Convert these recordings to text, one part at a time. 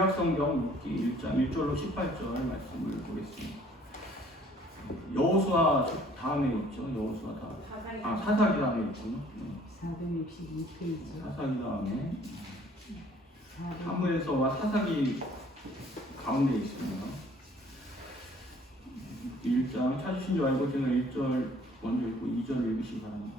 구약성경 룻기 1장 1절로 18절 말씀을 보겠습니다. 여호수아 다음에 있죠. 여호수아 다음. 사사기 다음에 있죠. 462페이지. 사사기 다음에 사무엘서와 사사기 가운데 있습니다. 1장 찾으신 줄 알고 제가 1절 먼저 읽고 2절 읽으시기 바랍니다.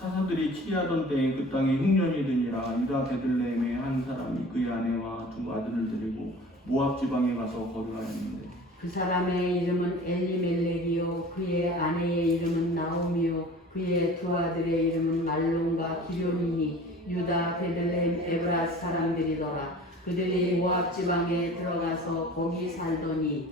사사들이 치리하던 때에 그 땅에 흉년이 드니라. 유다 베들레헴의 한 사람이 그의 아내와 두 아들을 데리고 모압 지방에 가서 거류하였는데 그 사람의 이름은 엘리멜렉이요 그의 아내의 이름은 나오미요 그의 두 아들의 이름은 말론과 기럯이니 유다 베들레헴 에브라 사람들이더라. 그들이 모압 지방에 들어가서 거기 살더니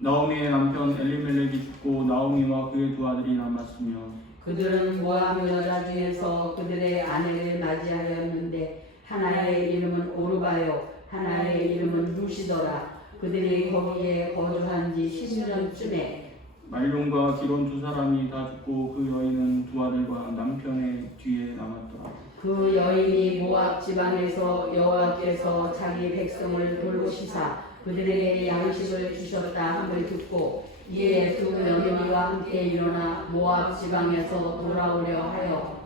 나오미의 남편 엘리멜렉이 죽고 나오미와 그의 두 아들이 남았으며 그들은 모압 여자 중에서 그들의 아내를 맞이하였는데 하나의 이름은 오르바요 하나의 이름은 루시더라. 그들이 거기에 거주한 지 10년쯤에 말론과 기론 두 사람이 다 죽고 그 여인은 두 아들과 남편의 뒤에 남았더라. 그 여인이 모압 지방에서 여호와께서 자기 백성을 돌보시사 그들에게 양식을 주셨다 함을 듣고 이에 두 며느리와 함께 일어나 모압 지방에서 돌아오려 하여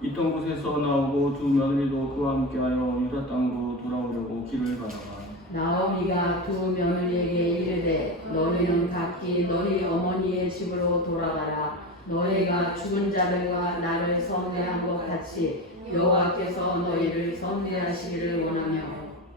있던 곳에서 나오고 두 며느리도 그와 함께하여 유다 땅으로 돌아오려고 길을 가다가 나오미가 두 며느리에게 이르되 너희는 각기 너희 어머니의 집으로 돌아가라. 너희가 죽은 자들과 나를 성례한 것 같이 여호와께서 너희를 성례하시기를 원하며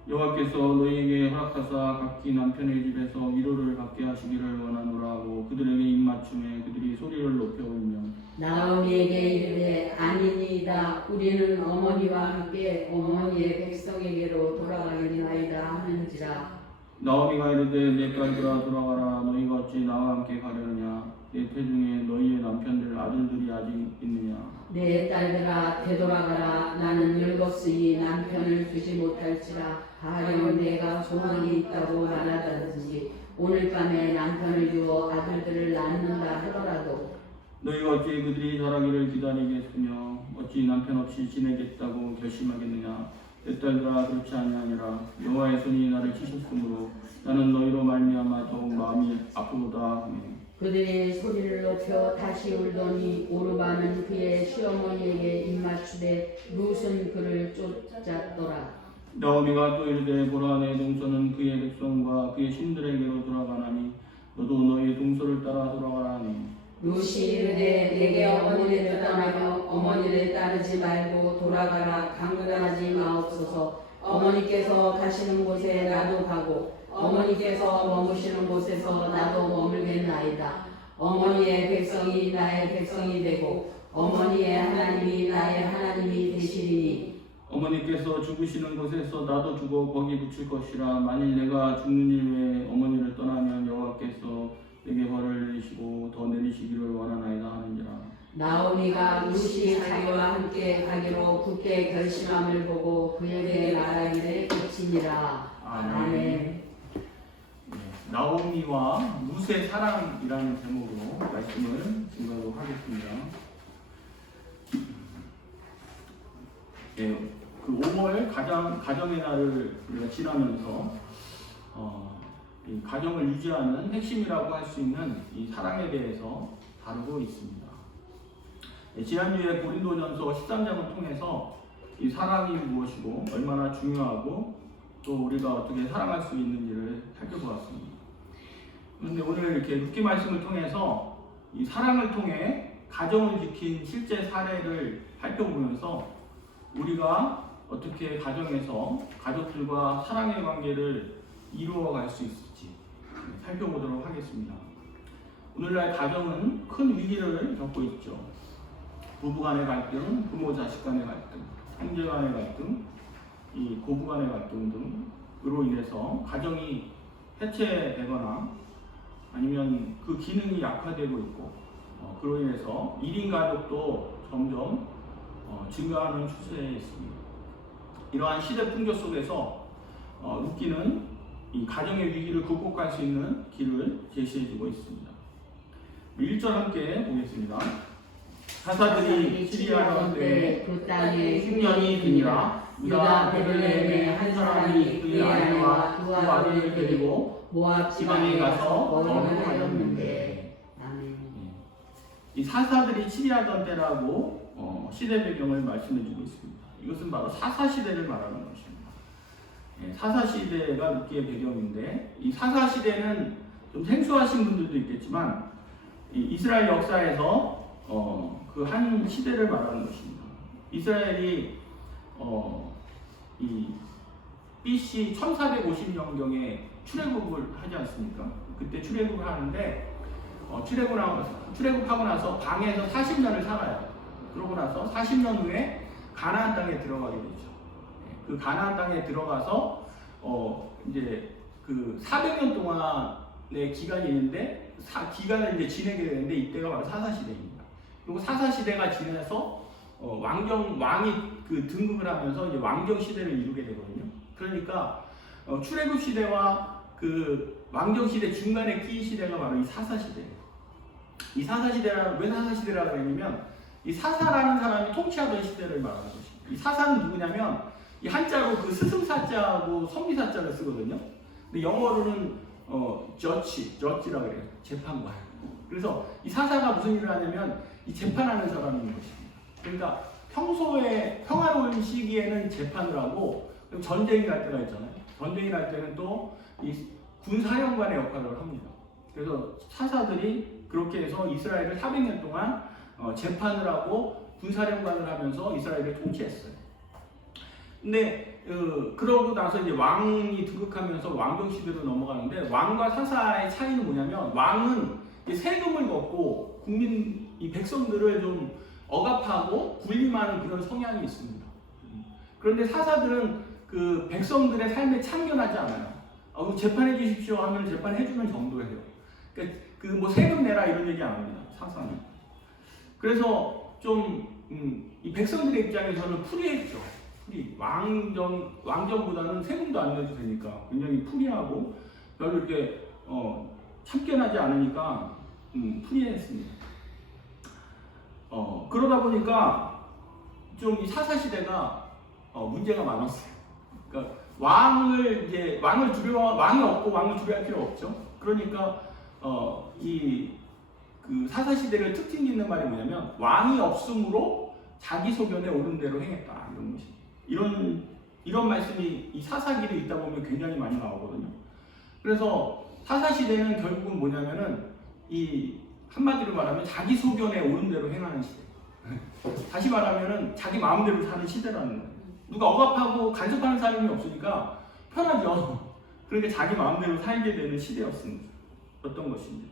여호와께서 너희에게 허락하사 각기 남편의 집에서 위로를 받게 하시기를 원하노라 하고 그들에게 입맞춤에 그들이 소리를 높여 울며 나오미에게 이르되 아니니이다. 우리는 어머니와 함께 어머니의 백성에게로 돌아가겠나이다 하는지라. 나오미가 이르되 내 딸들아 돌아가라. 너희가 어찌 나와 함께 가려느냐. 내 태중에 너희의 남편들 아들들이 아직 있느냐. 내 딸들아 되돌아가라. 나는 늙었으니 남편을 두지 못할지라. 가령 내가 소원이 있다고 말하다든지 오늘 밤에 남편을 주어 아들들을 낳는다 하더라도 너희가 어찌 그들이 자라기를 기다리겠으며 어찌 남편 없이 지내겠다고 결심하겠느냐. 내 딸들아 그렇지 아니하니라. 여호와의 손이 나를 치셨으므로 나는 너희로 말미암아 더욱 마음이 아프도다 하며 그들이 소리를 높여 다시 울더니 오르바는 그의 시어머니에게 입맞추되 룻은 그를 쫓았더라. 나오미가 또 이르되 보라 내 동서는 그의 백성과 그의 신들에게로 돌아가나니 너도 너희의 동서를 따라 돌아가라 하니 룻이 이르되 내게 어머니를 떠나며 어머니를 따르지 말고 돌아가라. 강간하지 마옵소서. 어머니께서 가시는 곳에 나도 가고 어머니께서 머무시는 곳에서 나도 머물겠나이다. 어머니의 백성이 나의 백성이 되고 어머니의 하나님이 나의 하나님이 되시리니 어머니께서 죽으시는 곳에서 나도 죽어 거기 붙일 것이라. 만일 내가 죽는 일 외에 어머니를 떠나면 여호와께서 내게 벌을 내리시고 더 내리시기를 원하나이다 하는지라. 나오미가 룻이 자기와 함께 가기로 굳게 결심함을 보고 그에게 말하기를 그치니라. 아멘. 나오미와 룻의 사랑이라는 제목으로 말씀을 증거하도록 하겠습니다. 그 5월 가정의 날을 우리가 지나면서 이 가정을 유지하는 핵심이라고 할 수 있는 이 사랑에 대해서 다루고 있습니다. 지난주에 고린도전서 13장을 통해서 이 사랑이 무엇이고 얼마나 중요하고 또 우리가 어떻게 사랑할 수 있는지를 살펴보았습니다. 그런데 오늘 이렇게 룻기 말씀을 통해서 이 사랑을 통해 가정을 지킨 실제 사례를 살펴보면서 우리가 어떻게 가정에서 가족들과 사랑의 관계를 이루어갈 수 있을지 살펴보도록 하겠습니다. 오늘날 가정은 큰 위기를 겪고 있죠. 부부 간의 갈등, 부모 자식 간의 갈등, 형제 간의 갈등, 이 고부 간의 갈등 등으로 인해서 가정이 해체되거나 아니면 그 기능이 약화되고 있고 그로 인해서 1인 가족도 점점 증가하는 추세에 있습니다. 이러한 시대 풍조 속에서 룻기는 이 가정의 위기를 극복할 수 있는 길을 제시해주고 있습니다. 1절 함께 보겠습니다. 사사들이 치리하던 때에 그 땅에 흉년이 드니라. 유다 베들레헴의 한 사람이 그의 아내와 아론을 데리고 모압 지방에 가서 거론하였는데. 아멘. 이 사사들이 치리하던 때라고 시대 배경을 말씀해주고 있습니다. 이것은 바로 사사 시대를 말하는 것입니다. 사사 시대가 룻기의 배경인데, 이 사사 시대는 좀 생소하신 분들도 있겠지만 이 이스라엘 역사에서 그 한 시대를 말하는 것입니다. 이스라엘이 이 BC 1450년경에 출애굽을 하지 않습니까? 그때 출애굽을 하는데 출애굽하고 나서 방에서 40년을 살아요. 그러고 나서 40년 후에 가나안 땅에 들어가게 되죠. 그 가나안 땅에 들어가서 이제 그 400년 동안의 기간이 있는데 기간을 이제 지내게 되는데, 이때가 바로 사사 시대입니다. 그리고 사사 시대가 지나서 왕이 그 등극을 하면서 이제 왕정 시대를 이루게 되거든요. 그러니까 출애굽 시대와 그 왕정 시대 중간에 끼인 시대가 바로 이 사사 시대예요. 이 사사 시대라 왜 사사 시대라고 그러냐면, 이 사사라는 사람이 통치하던 시대를 말하는 것입니다. 이 사사는 누구냐면, 이 한자로 그 스승사자하고 성리사자를 쓰거든요. 근데 영어로는 저지라고 그래요. 재판관. 그래서 이 사사가 무슨 일을 하냐면 이 재판하는 사람인 것입니다. 그러니까 평소에 평화로운 시기에는 재판을 하고, 전쟁이 날 때가 있잖아요. 전쟁이 날 때는 또 이 군사령관의 역할을 합니다. 그래서 사사들이 그렇게 해서 이스라엘을 400년 동안 재판을 하고 군사령관을 하면서 이스라엘을 통치했어요. 근데 그러고 나서 이제 왕이 등극하면서 왕정 시대로 넘어가는데, 왕과 사사의 차이는 뭐냐면, 왕은 세금을 걷고 국민 이 백성들을 좀 억압하고 군림하는 그런 성향이 있습니다. 그런데 사사들은 그 백성들의 삶에 참견하지 않아요. 재판해 주십시오 하면 재판해 주는 정도예요. 그러니까 그 뭐 세금 내라 이런 얘기 안 합니다. 사사는. 그래서 좀 이 백성들의 입장에서는 프리했죠. 왕정보다는 세금도 안 내도 되니까 굉장히 프리하고 별로 이렇게 참견하지 않으니까 프리했습니다. 그러다 보니까 좀 이 사사 시대가 문제가 많았어요. 그러니까 왕이 없고 왕을 두려워할 필요 없죠. 그러니까 그 사사 시대를 특징 있는 말이 뭐냐면, 왕이 없으므로 자기 소견에 옳은 대로 행했다, 이런 것이. 이런 말씀이 이 사사기를 읽다 보면 굉장히 많이 나오거든요. 그래서 사사 시대는 결국은 뭐냐면은 이 한마디로 말하면 자기 소견에 옳은 대로 행하는 시대. 다시 말하면은 자기 마음대로 사는 시대라는 거예요. 누가 억압하고 간섭하는 사람이 없으니까 편하죠. 그러니까 자기 마음대로 살게 되는 시대였던 것입니다.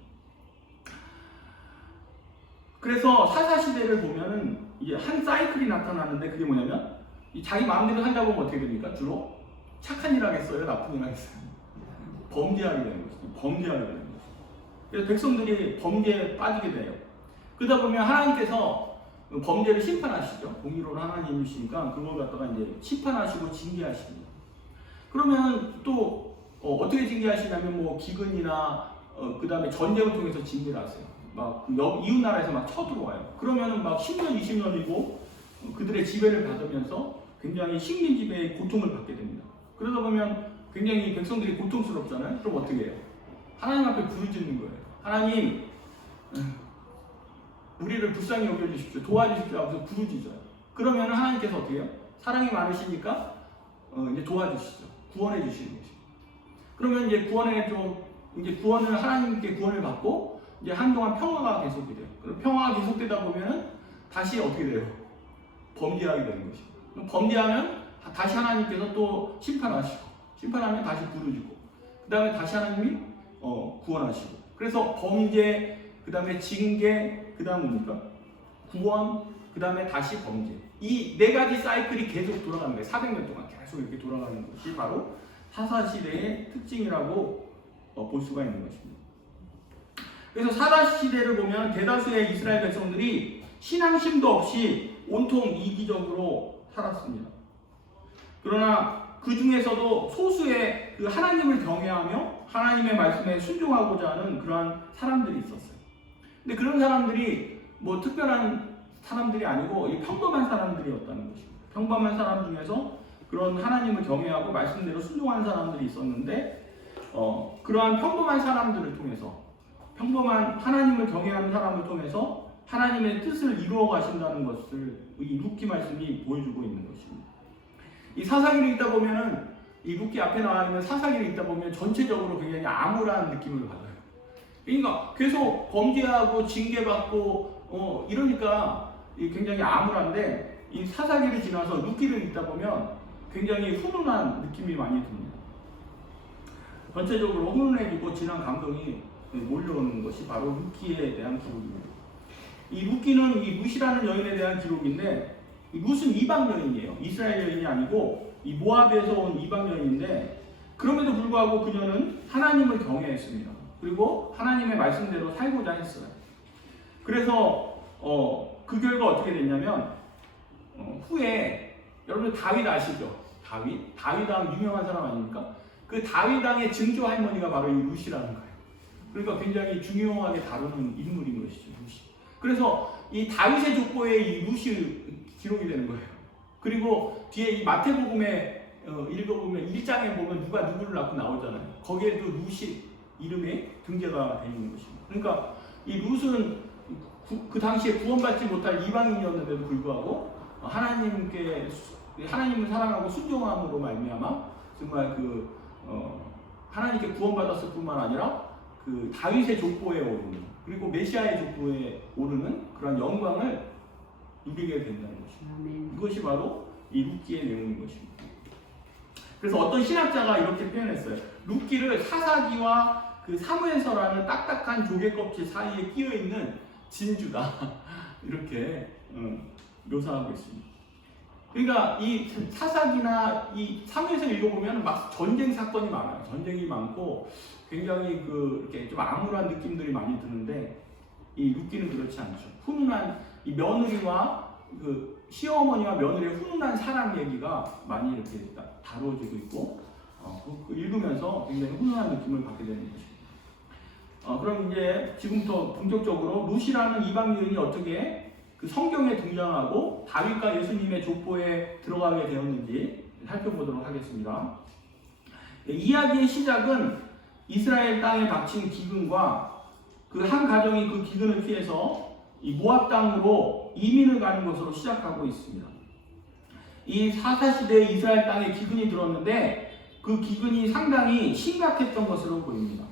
그래서 사사 시대를 보면은 이제 한 사이클이 나타나는데, 그게 뭐냐면, 이 자기 마음대로 살다 보면 어떻게 됩니까? 주로 착한 일 하겠어요? 나쁜 일 하겠어요? 범죄하게 되는 것이죠. 범죄하게 되는 것이죠. 그래서 백성들이 범죄에 빠지게 돼요. 그러다 보면 하나님께서 범죄를 심판하시죠. 공의로운 하나님이시니까 그걸 갖다가 이제 심판하시고 징계하십니다. 그러면 또 어떻게 징계하시냐면, 뭐 기근이나 그 다음에 전쟁을 통해서 징계를 하세요. 막 이웃 나라에서 막 쳐들어와요. 그러면은 막 10년, 20년이고 그들의 지배를 받으면서 굉장히 식민 지배의 고통을 받게 됩니다. 그러다 보면 굉장히 백성들이 고통스럽잖아요. 그럼 어떻게 해요? 하나님 앞에 부르짖는 거예요. 하나님, 우리를 불쌍히 여겨주십시오. 도와주십시오 하면서 부르짖어요. 그러면 하나님께서 어떻게 해요? 사랑이 많으시니까 이제 도와주시죠. 구원해 주시는 것이죠. 그러면 이제 구원을 하나님께 구원을 받고 이제 한동안 평화가 계속이 돼요. 그럼 평화가 계속되다 보면은 다시 어떻게 돼요? 범죄하게 되는 것이죠. 그럼 범죄하면 다시 하나님께서 또 심판하면 다시 부르짖고, 그 다음에 다시 하나님이 구원하시고. 그래서 범죄, 그 다음에 징계, 그 다음 뭡니까? 구원, 그 다음에 다시 범죄. 이 네 가지 사이클이 계속 돌아가는 거예요. 400년 동안 계속 이렇게 돌아가는 것이 바로 사사시대의 특징이라고 볼 수가 있는 것입니다. 그래서 사사시대를 보면 대다수의 이스라엘 백성들이 신앙심도 없이 온통 이기적으로 살았습니다. 그러나 그 중에서도 소수의 그 하나님을 경외하며 하나님의 말씀에 순종하고자 하는 그러한 사람들이 있었어요. 근데 그런 사람들이 뭐 특별한 사람들이 아니고 평범한 사람들이었다는 것입니다. 평범한 사람 중에서 그런 하나님을 경외하고 말씀대로 순종하는 사람들이 있었는데, 그러한 평범한 사람들을 통해서, 평범한 하나님을 경외하는 사람을 통해서 하나님의 뜻을 이루어 가신다는 것을 이 루키 말씀이 보여주고 있는 것입니다. 이 사사기를 읽다 보면은, 이 루키 앞에 나와 있는 사사기를 읽다 보면 전체적으로 굉장히 암울한 느낌을 받아요. 그러니까 계속 범죄하고 징계받고 이러니까 굉장히 암울한데, 이 사사기를 지나서 루키를 읽다 보면 굉장히 훈훈한 느낌이 많이 듭니다. 전체적으로 훈훈해지고 진한 감동이 몰려오는 것이 바로 루키에 대한 기록입니다. 이 루키는 이 룻이라는 여인에 대한 기록인데, 이 룻은 이방 여인이에요. 이스라엘 여인이 아니고 이 모압에서 온 이방 여인인데, 그럼에도 불구하고 그녀는 하나님을 경외했습니다. 그리고 하나님의 말씀대로 살고자 했어요. 그래서 그 결과 어떻게 됐냐면, 후에 여러분 다윗 아시죠? 다윗왕 유명한 사람 아닙니까? 그 다윗왕의 증조 할머니가 바로 이 룻이라는 거예요. 그러니까 굉장히 중요하게 다루는 인물인 것이죠, 룻이. 그래서 이 다윗의 족보에 이 룻이 기록이 되는 거예요. 그리고 뒤에 이 마태복음에 읽어보면 1장에 보면 누가 누구를 낳고 나오잖아요. 거기에도 룻이 이름에 등재가 되어 있는 것입니다. 그러니까 이 룻은 그 당시에 구원받지 못할 이방인이었는데도 불구하고 하나님을 사랑하고 순종함으로 말미암아 정말 하나님께 구원받았을 뿐만 아니라 그 다윗의 족보에 오르는, 그리고 메시아의 족보에 오르는 그런 영광을 누리게 된다는 것입니다. 이것이 바로 이 룻기의 내용인 것입니다. 그래서 어떤 신학자가 이렇게 표현했어요. 룻기를 사사기와 그 사무엘서라는 딱딱한 조개 껍질 사이에 끼어 있는 진주다 이렇게 묘사하고 있습니다. 그러니까 이 사사기나 이 사무엘서 읽어보면 막 전쟁 사건이 많아요. 전쟁이 많고 굉장히 이렇게 좀 암울한 느낌들이 많이 드는데, 이 룻기는 그렇지 않죠. 훈훈한 이 며느리와 그 시어머니와 며느리의 훈훈한 사랑 얘기가 많이 이렇게 다루어지고 있고, 읽으면서 굉장히 훈훈한 느낌을 받게 되는 것입니다. 그럼 이제 지금부터 본격적으로 룻이라는 이방 여인이 어떻게 그 성경에 등장하고 다윗과 예수님의 족보에 들어가게 되었는지 살펴보도록 하겠습니다. 이야기의 시작은 이스라엘 땅에 닥친 기근과 그 한 가정이 그 기근을 피해서 이 모압 땅으로 이민을 가는 것으로 시작하고 있습니다. 이 사사시대에 이스라엘 땅에 기근이 들었는데 그 기근이 상당히 심각했던 것으로 보입니다.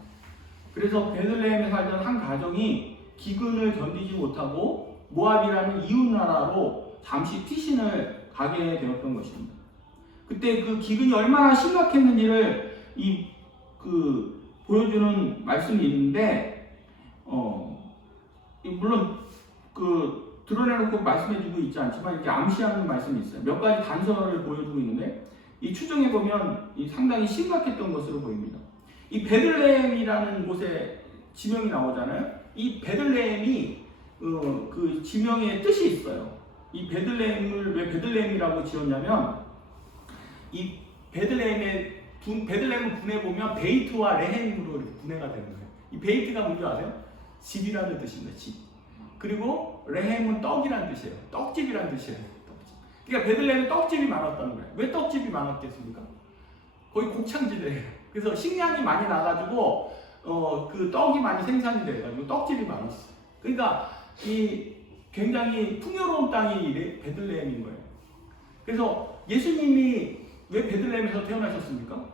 그래서 베들레헴에 살던 한 가정이 기근을 견디지 못하고 모압이라는 이웃나라로 잠시 피신을 가게 되었던 것입니다. 그때 그 기근이 얼마나 심각했는지를 보여주는 말씀이 있는데, 물론 드러내놓고 말씀해주고 있지 않지만 이렇게 암시하는 말씀이 있어요. 몇 가지 단서를 보여주고 있는데, 이 추정해 보면 상당히 심각했던 것으로 보입니다. 이 베들레헴이라는 곳에 지명이 나오잖아요. 이 베들레헴이 그 지명의 뜻이 있어요. 이 베들레헴을 왜 베들레헴이라고 지었냐면, 이 베들레헴을 분해 보면 베이트와 레헴으로 이렇게 분해가 되는 거예요. 이 베이트가 뭔지 아세요? 집이라는 뜻입니다. 집. 그리고 레헴은 떡이라는 뜻이에요. 떡집이라는 뜻이에요. 떡집. 그러니까 베들레헴에 떡집이 많았다는 거예요. 왜 떡집이 많았겠습니까? 거의 곡창지대예요. 그래서 식량이 많이 나가지고 그 떡이 많이 생산이 돼가지고 떡집이 많았어요. 그러니까 이 굉장히 풍요로운 땅이 베들레헴인 거예요. 그래서 예수님이 왜 베들레헴에서 태어나셨습니까?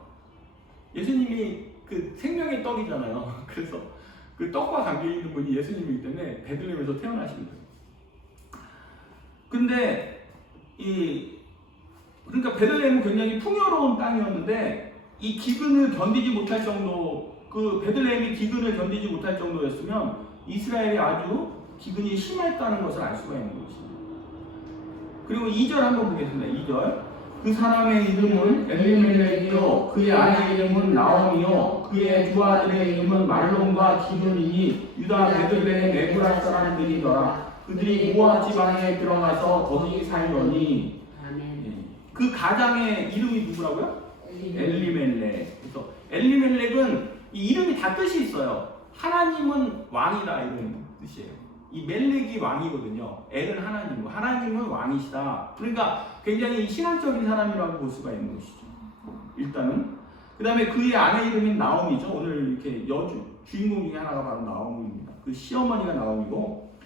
예수님이 그 생명의 떡이잖아요. 그래서 그 떡과 관계 있는 분이 예수님이기 때문에 베들레헴에서 태어나신 거예요. 근데 그러니까 베들레헴은 굉장히 풍요로운 땅이었는데, 이 기근을 견디지 못할 정도, 그 베들레헴이 기근을 견디지 못할 정도였으면 이스라엘이 아주 기근이 심했다는 것을 알 수가 있는 것입니다. 그리고 2절 한번 보겠습니다. 2절. 그 사람의 이름은 엘리멜렉이요 그의 아내 이름은 나오미요 그의 두 아들의 이름은 말론과 기돈이니 유다 베들레헴 에브라 사람들이더라. 그들이 모압 지방에 들어가서 거기 살더니. 아멘. 그 가장의 이름이 누구라고요? 엘리멜렉. 그래서 엘리멜렉은 이 이름이 다 뜻이 있어요. 하나님은 왕이다 이런 뜻이에요. 이 멜렉이 왕이거든요. 엘은 하나님이고 하나님은 왕이시다. 그러니까 굉장히 신앙적인 사람이라고 볼 수가 있는 것이죠. 일단은 그 다음에 그의 아내 이름이 나옴이죠. 오늘 이렇게 주인공 중에 하나가 바로 나옴입니다. 그 시어머니가 나옴이고,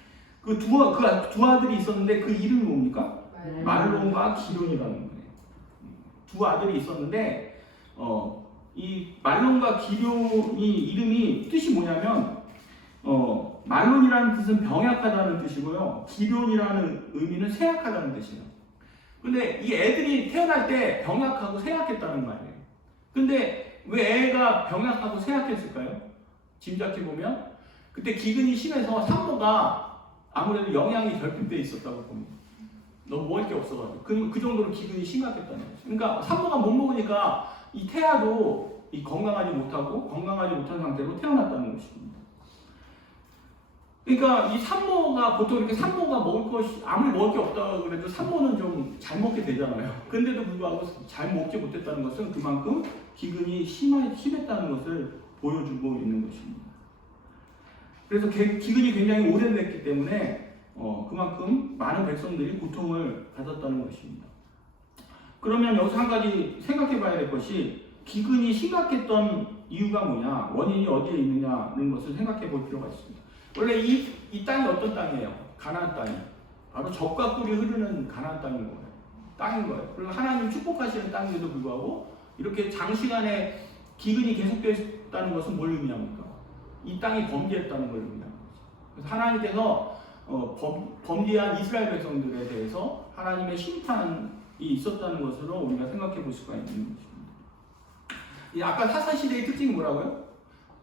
그 두 아들이 있었는데 그 이름이 뭡니까? 말론과 기럯이라는 거예요. 두 아들이 있었는데, 이 말론과 기럯이 이름이 뜻이 뭐냐면, 말론이라는 뜻은 병약하다는 뜻이고요. 기럯이라는 의미는 쇠약하다는 뜻이에요. 근데 이 애들이 태어날 때 병약하고 쇠약했다는 말이에요. 근데 왜 애가 병약하고 쇠약했을까요? 짐작해보면 그때 기근이 심해서 산모가 아무래도 영양이 결핍되어 있었다고 봅니다. 너무 먹을 게 없어가지고 그 정도로 기근이 심각했다는 거죠. 그러니까 산모가 못 먹으니까 이 태아도 건강하지 못한 상태로 태어났다는 것입니다. 그러니까 이 산모가 보통 이렇게 산모가 아무리 먹을 게 없다고 그래도 산모는 좀 잘 먹게 되잖아요. 근데도 불구하고 잘 먹지 못했다는 것은 그만큼 기근이 심했다는 것을 보여주고 있는 것입니다. 그래서 기근이 굉장히 오래됐기 때문에 그만큼 많은 백성들이 고통을 받았다는 것입니다. 그러면 여기서 한 가지 생각해 봐야 될 것이 기근이 심각했던 이유가 뭐냐, 원인이 어디에 있느냐는 것을 생각해 볼 필요가 있습니다. 원래 이 땅이 어떤 땅이에요? 가나안 땅이. 바로 젖과 꿀이 흐르는 가나안 땅인 거예요. 그리고 하나님 축복하시는 땅인데도 불구하고 이렇게 장시간에 기근이 계속됐다는 것은 뭘 의미합니까? 이 땅이 범죄했다는 걸 의미합니다. 그래서 하나님께서 범죄한 이스라엘 백성들에 대해서 하나님의 심판이 있었다는 것으로 우리가 생각해 볼 수가 있는 것입니다. 아까 사사시대의 특징이 뭐라고요?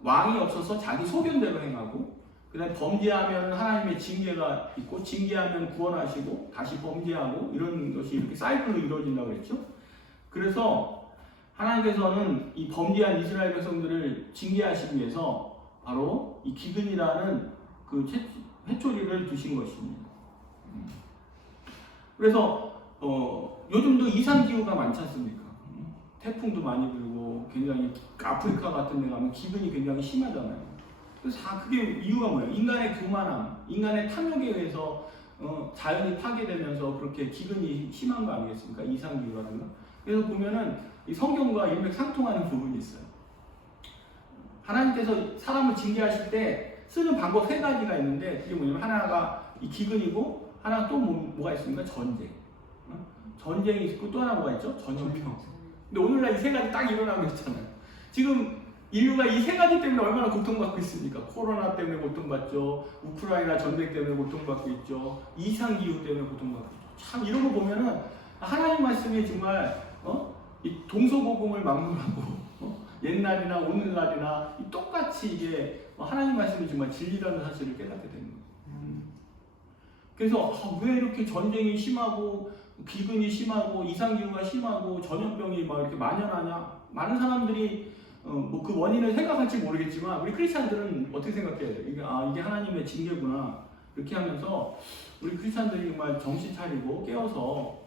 왕이 없어서 자기 소견대로 행하고, 그 다음에 범죄하면 하나님의 징계가 있고, 징계하면 구원하시고, 다시 범죄하고, 이런 것이 이렇게 사이클로 이루어진다고 그랬죠. 그래서 하나님께서는 이 범죄한 이스라엘 백성들을 징계하시기 위해서 바로 이 기근이라는 그 회초리를 두신 것입니다. 그래서 요즘도 이상기후가 많지 않습니까? 태풍도 많이 불고 굉장히 아프리카 같은 데 가면 기근이 굉장히 심하잖아요. 그래서 그게 이유가 뭐예요? 인간의 교만함, 인간의 탐욕에 의해서 자연이 파괴되면서 그렇게 기근이 심한 거 아니겠습니까? 이상기후라는 거. 그래서 보면은 이 성경과 일맥상통하는 부분이 있어요. 하나님께서 사람을 징계하실 때 쓰는 방법 3가지가 있는데, 그게 뭐냐면 하나가 이 기근이고, 하나 또 뭐가 있습니까? 전쟁. 전쟁이 있고 또 하나 뭐가 있죠? 전염병. 근데 오늘날 이 3가지 딱 일어나고 있잖아요. 지금 인류가 이 3가지 때문에 얼마나 고통받고 있습니까? 코로나 때문에 고통받죠. 우크라이나 전쟁 때문에 고통받고 있죠. 이상기후 때문에 고통받고 있죠. 참 이런 거 보면은 하나님 말씀이 정말 이 동서고금을 막론하고 옛날이나 오늘날이나 똑같이 이게 하나님 말씀이 정말 진리라는 사실을 깨닫게 되는 거예요. 그래서 왜 이렇게 전쟁이 심하고 기근이 심하고 이상기후가 심하고 전염병이 막 이렇게 만연하냐? 많은 사람들이 그 원인을 생각할지 모르겠지만 우리 크리스찬들은 어떻게 생각해야 돼요? 이게 하나님의 징계구나. 이렇게 하면서 우리 크리스찬들이 정말 정신 차리고 깨어서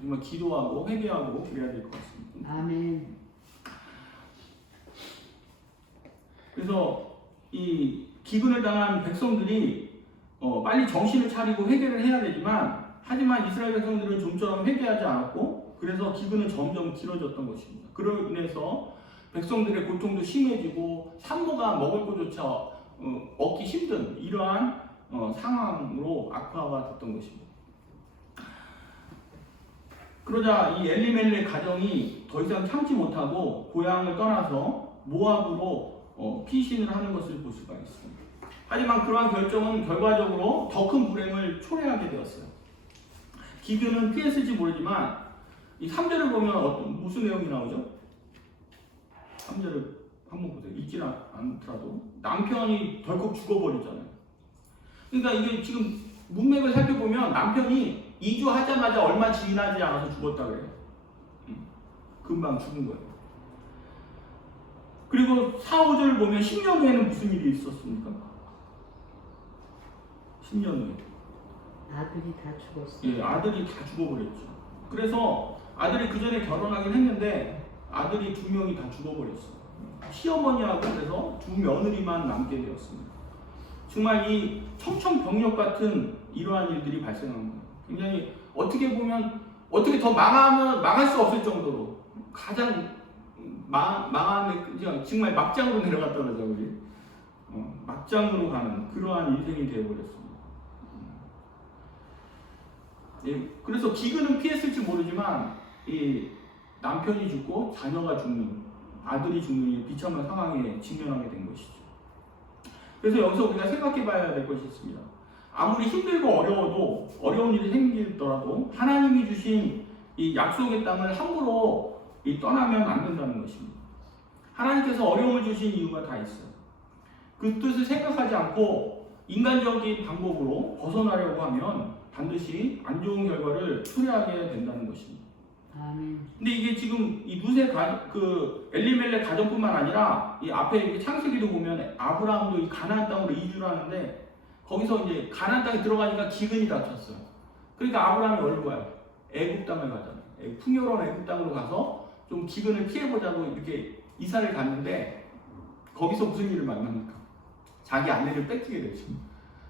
정말 기도하고 회개하고 그래야 될 것 같습니다. 아멘. 그래서 이 기근을 당한 백성들이 빨리 정신을 차리고 회개를 해야 되지만, 하지만 이스라엘 백성들은 좀처럼 회개하지 않았고, 그래서 기근은 점점 길어졌던 것입니다. 그로 인해서 백성들의 고통도 심해지고 산모가 먹을 것조차 얻기 힘든 이러한 상황으로 악화가 됐던 것입니다. 그러자 이 엘리멜렉 가정이 더 이상 참지 못하고 고향을 떠나서 모압으로 피신을 하는 것을 볼 수가 있습니다. 하지만 그러한 결정은 결과적으로 더 큰 불행을 초래하게 되었어요. 기근은 피했을지 모르지만 이 3절을 보면 무슨 내용이 나오죠? 3절을 한번 보세요. 읽지 않더라도 남편이 덜컥 죽어버리잖아요. 그러니까 이게 지금 문맥을 살펴보면 남편이 이주하자마자 얼마 지나지 않아서 죽었다 그래요. 금방 죽은 거예요. 그리고 4, 5절을 보면 10년 후에는 무슨 일이 있었습니까? 10년 후에 아들이 다 죽었어요. 예, 아들이 다 죽어버렸죠. 그래서 아들이 그 전에 결혼하긴 했는데 아들이 2명이 다 죽어버렸어요. 시어머니하고 그래서 2며느리만 남게 되었습니다. 정말 이 청천벽력 같은 이러한 일들이 발생한 거예요. 굉장히 어떻게 보면 어떻게 더 망할 수 없을 정도로 가장 망한 정말 막장으로 내려갔다 그러죠 우리. 막장으로 가는 그러한 인생이 되어버렸습니다. 예, 그래서 기근은 피했을지 모르지만 이 남편이 죽고 자녀가 죽는, 아들이 죽는 이 비참한 상황에 직면하게 된 것이죠. 그래서 여기서 우리가 생각해 봐야 될 것이 있습니다. 아무리 힘들고 어려워도, 어려운 일이 생기더라도 하나님이 주신 이 약속의 땅을 함부로 떠나면 안 된다는 것입니다. 하나님께서 어려움을 주신 이유가 다 있어요. 그 뜻을 생각하지 않고 인간적인 방법으로 벗어나려고 하면 반드시 안 좋은 결과를 초래하게 된다는 것입니다. 아멘. 근데 이게 지금 이 누세 엘리멜렉 가정뿐만 아니라 이 앞에 창세기도 보면 아브라함도 이 가나안 땅으로 이주를 하는데 거기서 이제 가나안 땅에 들어가니까 기근이 닥쳤어요. 그러니까 아브라함이 어디로 가요? 애굽 땅을 가잖아요. 풍요로운 애굽 땅으로 가서 좀 기근을 피해보자고 이렇게 이사를 갔는데 거기서 무슨 일을 만납니까? 자기 아내를 뺏기게 되죠.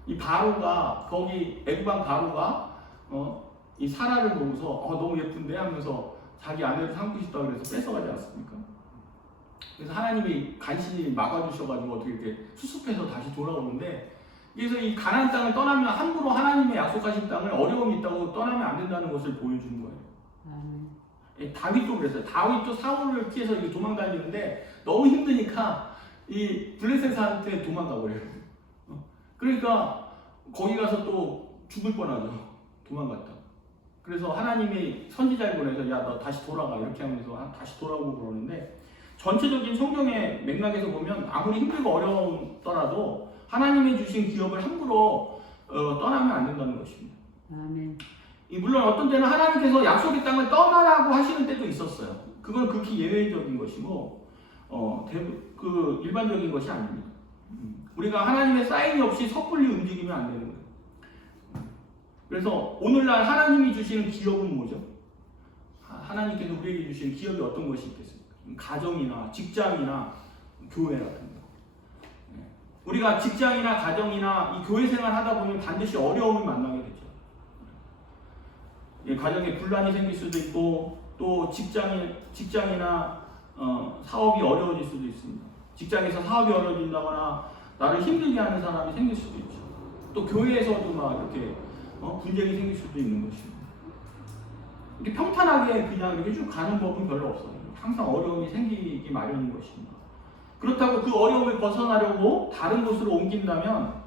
이 바로가 거기 애굽 왕 바로가 이 사라를 보고서 너무 예쁜데 하면서 자기 아내를 삼고 싶다고 그래서 뺏어가지 않습니까? 그래서 하나님이 간신히 막아주셔가지고 어떻게 이렇게 수습해서 다시 돌아오는데, 그래서 이 가나안 땅을 떠나면 함부로 하나님의 약속하신 땅을 어려움이 있다고 떠나면 안 된다는 것을 보여주는 거예요. 다윗도 그랬어요. 다윗도 사울을 피해서 이렇게 도망다니는데 너무 힘드니까 이 블레셋한테 도망가 버려요. 그러니까 거기 가서 또 죽을 뻔하죠. 도망갔다. 그래서 하나님이 선지자를 보내서 야 너 다시 돌아가 이렇게 하면서 다시 돌아오고 그러는데, 전체적인 성경의 맥락에서 보면 아무리 힘들고 어려웠더라도 하나님이 주신 기업을 함부로 떠나면 안 된다는 것입니다. 아멘. 물론 어떤 때는 하나님께서 약속의 땅을 떠나라고 하시는 때도 있었어요. 그건 극히 예외적인 것이고 그 일반적인 것이 아닙니다. 우리가 하나님의 사인이 없이 섣불리 움직이면 안 되는 거예요. 그래서 오늘날 하나님이 주시는 기업은 뭐죠? 하나님께서 우리에게 주시는 기업이 어떤 것이 있겠습니까? 가정이나 직장이나 교회 같은 거. 우리가 직장이나 가정이나 이 교회 생활 하다 보면 반드시 어려움을 만나게 되죠. 가정에 분란이 생길 수도 있고, 또 직장이나 사업이 어려워질 수도 있습니다. 직장에서 사업이 어려워진다거나 나를 힘들게 하는 사람이 생길 수도 있죠. 또 교회에서도 막 이렇게 분쟁이 생길 수도 있는 것입니다. 이렇게 평탄하게 그냥 이렇게 쭉 가는 법은 별로 없어요. 항상 어려움이 생기기 마련인 것입니다. 그렇다고 그 어려움을 벗어나려고 다른 곳으로 옮긴다면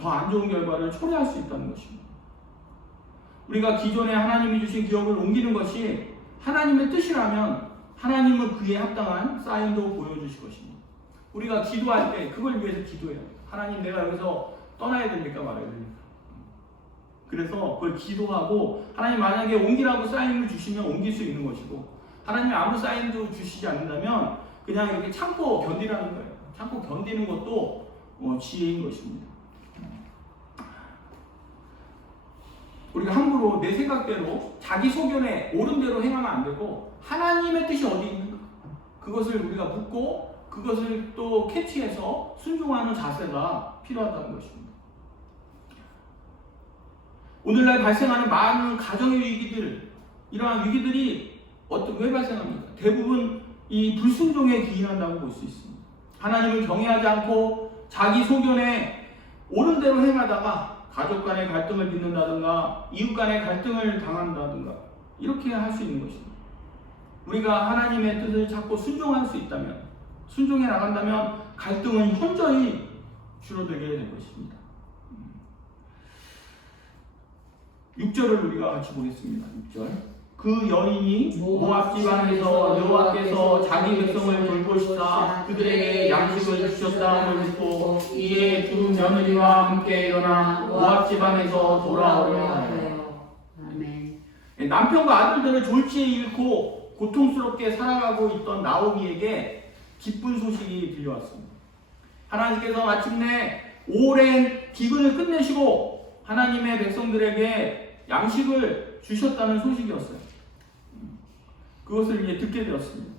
더 안 좋은 결과를 초래할 수 있다는 것입니다. 우리가 기존에 하나님이 주신 기업을 옮기는 것이 하나님의 뜻이라면 하나님은 그에 합당한 사인도 보여주실 것입니다. 우리가 기도할 때 그걸 위해서 기도해요. 하나님 내가 여기서 떠나야 됩니까 말아야 됩니까? 그래서 그걸 기도하고 하나님 만약에 옮기라고 사인을 주시면 옮길 수 있는 것이고, 하나님이 아무 사인도 주시지 않는다면 그냥 이렇게 참고 견디라는 거예요. 참고 견디는 것도 지혜인 것입니다. 우리가 함부로 내 생각대로 자기 소견에 옳은 대로 행하면 안 되고, 하나님의 뜻이 어디 있는가 그것을 우리가 묻고 그것을 또 캐치해서 순종하는 자세가 필요하다는 것입니다. 오늘날 발생하는 많은 가정의 위기들, 이러한 위기들이 왜 발생합니까? 대부분 이 불순종에 기인한다고 볼 수 있습니다. 하나님을 경외하지 않고 자기 소견에 옳은 대로 행하다가 가족 간의 갈등을 빚는다든가 이웃 간의 갈등을 당한다든가 이렇게 할 수 있는 것입니다. 우리가 하나님의 뜻을 찾고 순종할 수 있다면, 순종해 나간다면 갈등은 현저히 줄어들게 될 것입니다. 6절을 우리가 같이 보겠습니다. 6절. 그 여인이 모압 지방에서 여호와께서 자기 백성을 돌보시사 그들에게 양식을 주셨다함을 듣고 이에 두 며느리와 함께 일어나 모압 지방에서 돌아오려 하여. 아멘. 남편과 아들들을 졸지에 잃고 고통스럽게 살아가고 있던 나오미에게 기쁜 소식이 들려왔습니다. 하나님께서 마침내 오랜 기근을 끝내시고 하나님의 백성들에게 양식을 주셨다는 소식이었어요. 그것을 이제 듣게 되었습니다.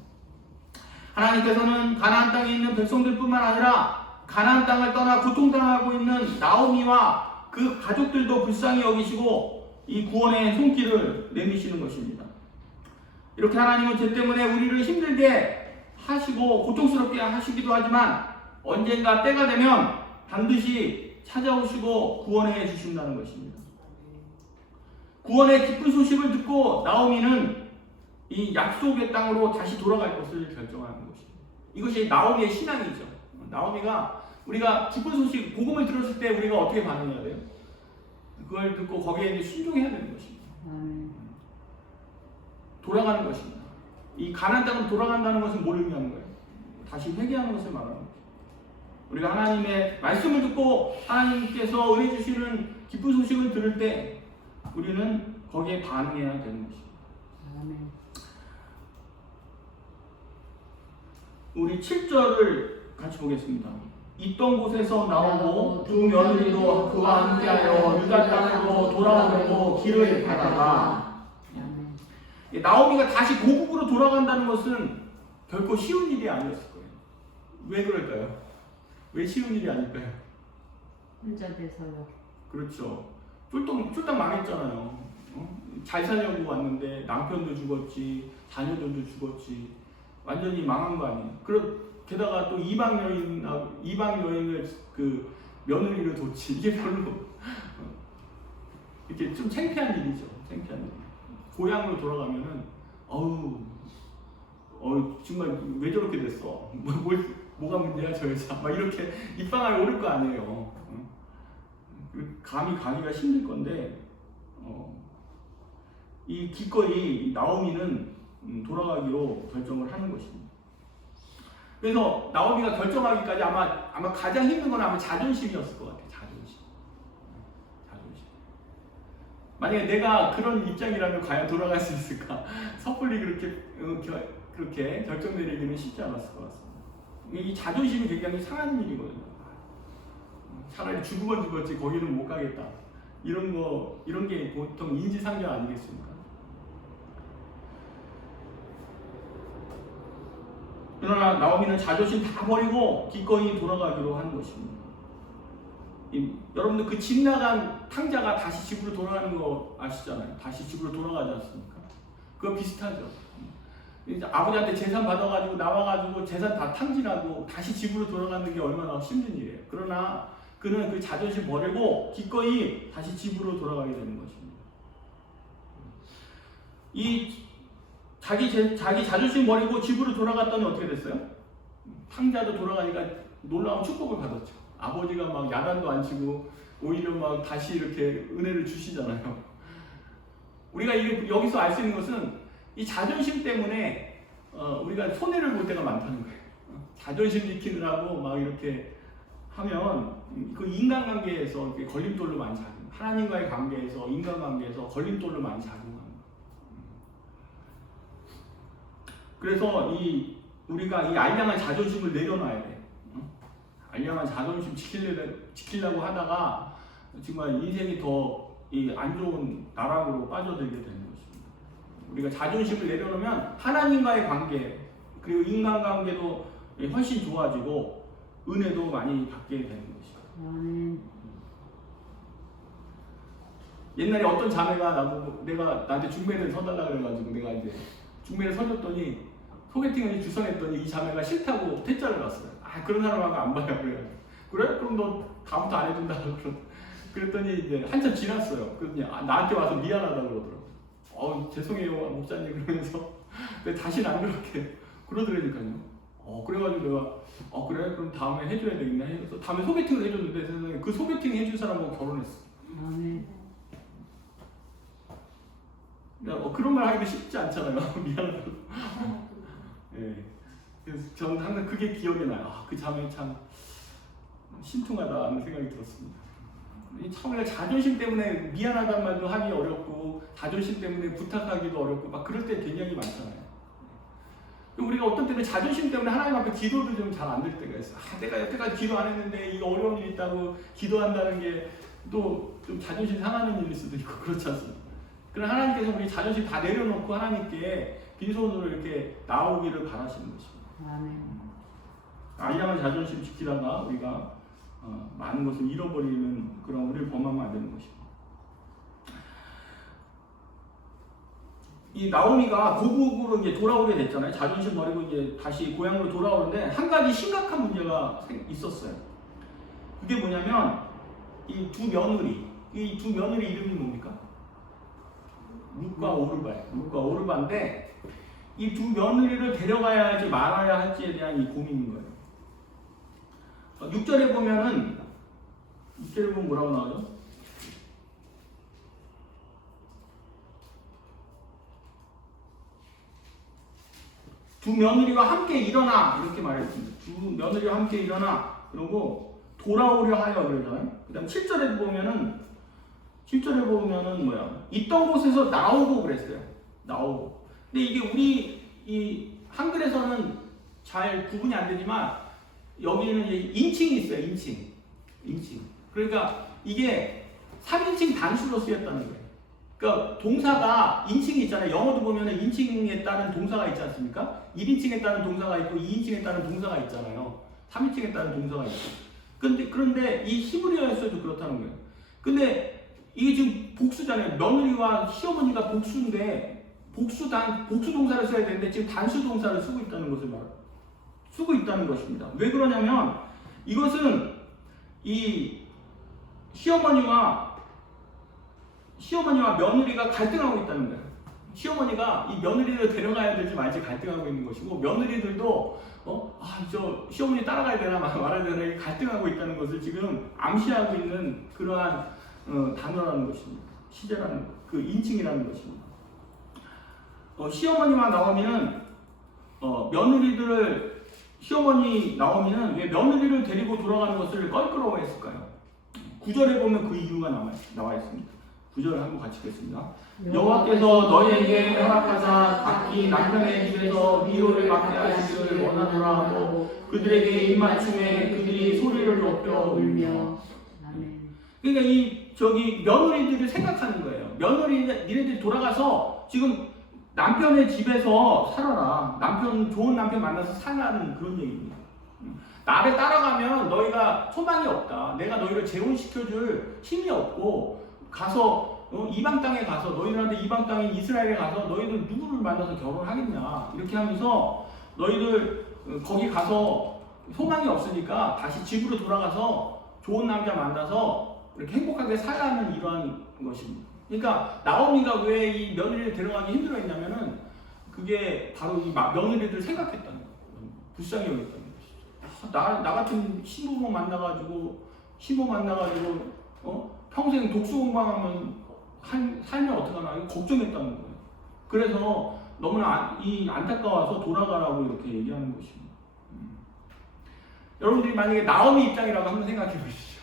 하나님께서는 가나안 땅에 있는 백성들뿐만 아니라 가나안 땅을 떠나 고통당하고 있는 나오미와 그 가족들도 불쌍히 여기시고 이 구원의 손길을 내미시는 것입니다. 이렇게 하나님은 죄 때문에 우리를 힘들게 하시고 고통스럽게 하시기도 하지만 언젠가 때가 되면 반드시 찾아오시고 구원해 주신다는 것입니다. 구원의 기쁜 소식을 듣고 나오미는 이 약속의 땅으로 다시 돌아갈 것을 결정하는 것입니다. 이것이 나오미의 신앙이죠. 나오미가 우리가 기쁜 소식, 복음을 들었을 때 우리가 어떻게 반응해야 돼요? 그걸 듣고 거기에 이제 순종해야 되는 것입니다. 돌아가는 것입니다. 이 가나안 땅으로 돌아간다는 것은 뭘 의미하는 거예요? 다시 회개하는 것을 말하는 거죠. 우리가 하나님의 말씀을 듣고 하나님께서 은혜 주시는 기쁜 소식을 들을 때 우리는 거기에 반응해야 되는 것입니다. 아멘. 우리 7절을 같이 보겠습니다. 있던 곳에서 나오고 두 며느리도 그와 함께하여 유다 땅으로 돌아오려고 길을 가다가 나오미가 다시 고국으로 돌아간다는 것은 결코 쉬운 일이 아니었을 거예요. 왜 그럴까요? 왜 쉬운 일이 아닐까요? 혼자 돼서요. 그렇죠. 쫄딱 망했잖아요. 잘 살려고 왔는데 남편도 죽었지, 자녀들도 죽었지, 완전히 망한 거 아니에요. 게다가 또 이방 여인을 그 며느리를 뒀지. 이게 별로 이렇게 좀 창피한 일이죠. 창피한 일. 고향으로 돌아가면은 정말 왜 저렇게 됐어? 뭐가 문제야 저 여자? 막 이렇게 입방아에 오를 거 아니에요. 감히 가기가 힘들 건데 이 기꺼이 나오미는 돌아가기로 결정을 하는 것입니다. 그래서 나오미가 결정하기까지 아마 가장 힘든 건 아마 자존심이었을 것 같아요. 자존심. 만약에 내가 그런 입장이라면 과연 돌아갈 수 있을까? 섣불리 그렇게 결정 내리기는 쉽지 않았을 것 같습니다. 이 자존심이 굉장히 상하는 일이거든요. 차라리 죽으면 죽었지 거기는 못 가겠다. 이런 게 보통 인지상정 아니겠습니까? 그러나 나오미는 자존심 다 버리고 기꺼이 돌아가기로 하는 것입니다. 여러분들 그 집 나간 탕자가 다시 집으로 돌아가는 거 아시잖아요. 다시 집으로 돌아가지 않습니까? 그거 비슷하죠. 아버지한테 재산 받아가지고 나와가지고 재산 다 탕진하고 다시 집으로 돌아가는 게 얼마나 힘든 일이에요. 그러나 그는 그 자존심 버리고 기꺼이 다시 집으로 돌아가게 되는 것입니다. 자기 자존심 버리고 집으로 돌아갔더니 어떻게 됐어요? 탕자도 돌아가니까 놀라운 축복을 받았죠. 아버지가 막 야단도 안 치고 오히려 막 다시 이렇게 은혜를 주시잖아요. 우리가 여기서 알 수 있는 것은 이 자존심 때문에 우리가 손해를 볼 때가 많다는 거예요. 자존심 지키느라고 막 이렇게 하면 그 인간관계에서 걸림돌로 많이 작용. 하나님과의 관계에서 인간관계에서 걸림돌로 많이 작용합니다. 그래서 우리가 이 알량한 자존심을 내려놔야 돼. 알량한 자존심 지키려고 하다가 정말 인생이 더 안 좋은 나락으로 빠져들게 되는 것입니다. 우리가 자존심을 내려놓으면 하나님과의 관계 그리고 인간관계도 훨씬 좋아지고 은혜도 많이 받게 되는 것입니다. 옛날에 어떤 자매가 나한테 중매를 서달라 그래가지고 내가 이제 중매를 서줬더니 소개팅을 주선했더니 이 자매가 싫다고 퇴짜를 났어요. 그런 사람하고 안 봐요. 그래? 그럼 너 다음부터 안 해준다. 그랬더니 이제 한참 지났어요. 그랬더니 나한테 와서 미안하다고 그러더라고요. 죄송해요 목사님 그러면서 근데 다시는 안 그렇게 그러더라니까요. 그래가지고 내가 그래? 그럼 다음에 해줘야 되겠네 해서 다음에 소개팅을 해줬는데 세상에 그 소개팅 해준 사람하고 결혼했어. 그런 말 하기도 쉽지 않잖아요. 미안하다고. 네. 그래서 저는 항상 그게 기억이 나요. 그 자매 참 신통하다는 생각이 들었습니다. 참 우리가 자존심 때문에 미안하다는 말도 하기 어렵고 자존심 때문에 부탁하기도 어렵고 막 그럴 때 굉장히 많잖아요. 우리가 어떤 때는 자존심 때문에 하나님 앞에 기도도 좀 잘 안 될 때가 있어요. 내가 여태까지 기도 안 했는데 이거 어려운 일이 있다고 기도한다는 게 또 좀 자존심 상하는 일일 수도 있고 그렇지 않습니까? 그러나 하나님께서 우리 자존심 다 내려놓고 하나님께 빈손으로 이렇게 나오기를 바라시는 것입니다. 알량한 자존심 지키다가 우리가 많은 것을 잃어버리는 그런 우리를 범하면 안 되는 것입니다. 이 나오미가 고국으로 이제 돌아오게 됐잖아요. 자존심 버리고 이제 다시 고향으로 돌아오는데 한 가지 심각한 문제가 있었어요. 그게 뭐냐면 이 두 며느리 이름이 뭡니까? 룻과 오르바인데 이 두 며느리를 데려가야 할지 말아야 할지에 대한 이 고민인 거예요. 6절에 보면 뭐라고 나오죠? 두 며느리와 함께 일어나 이렇게 말했습니다. 두 며느리와 함께 일어나 그러고 돌아오려 하여 그러잖아요. 그다음 7절에 보면은 뭐야? 있던 곳에서 나오고 그랬어요. 나오고. 근데 이게 우리 이 한글에서는 잘 구분이 안 되지만 여기는 인칭이 있어요. 인칭. 그러니까 이게 3인칭 단수로 쓰였다는 거예요. 그러니까 동사가 인칭이 있잖아요. 영어도 보면은 인칭에 따른 동사가 있지 않습니까? 1인칭에 따른 동사가 있고 2인칭에 따른 동사가 있잖아요. 3인칭에 따른 동사가 있고. 그런데 이 히브리어에서도 그렇다는 거예요. 근데 이게 지금 복수잖아요. 며느리와 시어머니가 복수인데 복수 동사를 써야 되는데 지금 단수 동사를 쓰고 있다는 것입니다. 왜 그러냐면 이것은 이 시어머니와 며느리가 갈등하고 있다는 거예요. 시어머니가 이 며느리를 데려가야 될지 말지 갈등하고 있는 것이고 며느리들도 저 시어머니 따라가야 되나 말아야 되나 갈등하고 있다는 것을 지금 암시하고 있는 그러한 단어라는 것입니다. 시제라는 그 인칭이라는 것입니다. 시어머니와 나오미는 시어머니 나오미는 왜 며느리를 데리고 돌아가는 것을 껄끄러워했을까요? 9절에 보면 그 이유가 나와 있습니다. 9절을 한번 같이 읽겠습니다. 여호와께서 너희에게 허락하사 각기 남편의 집에서 위로를 받게 하시기를 원하노라 하고 그들에게 입맞춤에 그들이 소리를 높여 울며. 그러니까 며느리들을 생각하는 거예요. 니네들이 돌아가서 지금 남편의 집에서 살아라. 좋은 남편 만나서 살라는 그런 얘기입니다. 나를 따라가면 너희가 소망이 없다. 내가 너희를 재혼시켜줄 힘이 없고 가서 이방 땅에 가서 너희들한테 이방 땅인 이스라엘에 가서 너희들 누구를 만나서 결혼하겠냐 이렇게 하면서 너희들 거기 가서 소망이 없으니까 다시 집으로 돌아가서 좋은 남자 만나서 이렇게 행복하게 살라는 이러한 것입니다. 그러니까 나오미가 왜 이 며느리를 데려가기 힘들어했냐면은 그게 바로 이 며느리들 생각했다는 거예요. 불쌍히 여겼다는 것이죠. 나 같은 신부 만나가지고 평생 독수 공방하면 살면 어떡하나 이거 걱정했다는 거예요. 그래서 너무나 안타까워서 돌아가라고 이렇게 얘기하는 것입니다. 여러분들이 만약에 나오미 입장이라고 한번 생각해 보시죠.